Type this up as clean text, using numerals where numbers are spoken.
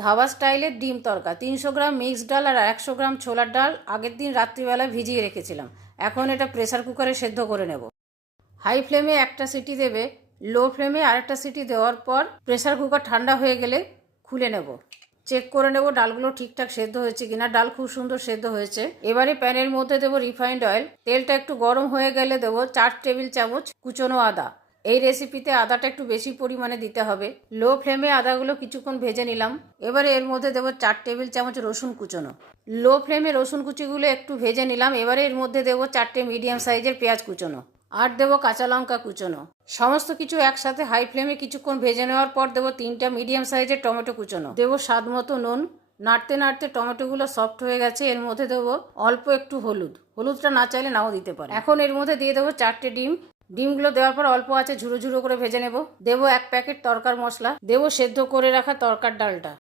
ধাবা স্টাইলের ডিম তড়কা 300 গ্রাম মিক্সড ডাল আর 100 গ্রাম ছোলার ডাল আগের দিন রাত্রিবেলা ভিজিয়ে রেখেছিলাম। এখন এটা প্রেসার কুকারে সেদ্ধ করে নেব। হাই ফ্লেমে একটা সিটি দেবে, লো ফ্লেমে আরেকটা সিটি দেওয়ার পর প্রেসার কুকার ঠান্ডা হয়ে গেলে খুলে নেব। চেক করে নেব ডালগুলো ঠিকঠাক সেদ্ধ হয়েছে কিনা। ডাল খুব সুন্দর সেদ্ধ হয়েছে। এবারে প্যানের মধ্যে দেবো রিফাইন্ড অয়েল। তেলটা একটু গরম হয়ে গেলে দেবো 4 টেবিল চামচ কুচনো আদা। এই রেসিপিতে আদাটা একটু বেশি পরিমাণে দিতে হবে। লো ফ্লেমে আদাগুলো কিছুক্ষণ ভেজে নিলাম। এবারে এর মধ্যে দেবো 4 টেবিল চামচ রসুন কুচনো। লো ফ্লেমে রসুন কুচিগুলো একটু ভেজে নিলাম। এবারে এর মধ্যে দেবো 4টে মিডিয়াম সাইজের পেঁয়াজ কুচনো আর দেবো কাঁচা লঙ্কা কুচনো। সমস্ত কিছু একসাথে হাই ফ্লেমে কিছুক্ষণ ভেজে নেওয়ার পর দেবো 3টা মিডিয়াম সাইজের টমেটো কুচনো। দেবো স্বাদ মতো নুন। নাড়তে নাড়তে টমেটোগুলো সফট হয়ে গেছে। এর মধ্যে দেবো অল্প একটু হলুদটা না চাইলে নাও দিতে পারে। এখন এর মধ্যে দিয়ে দেবো 4টে ডিম। ডিমগুলো দেওয়ার পর অল্প আছে ঝুরো ঝুরো করে ভেজে নেব। দেবো 1 প্যাকেট তরকার মশলা। দেবো সেদ্ধ করে রাখা তরকার ডালটা।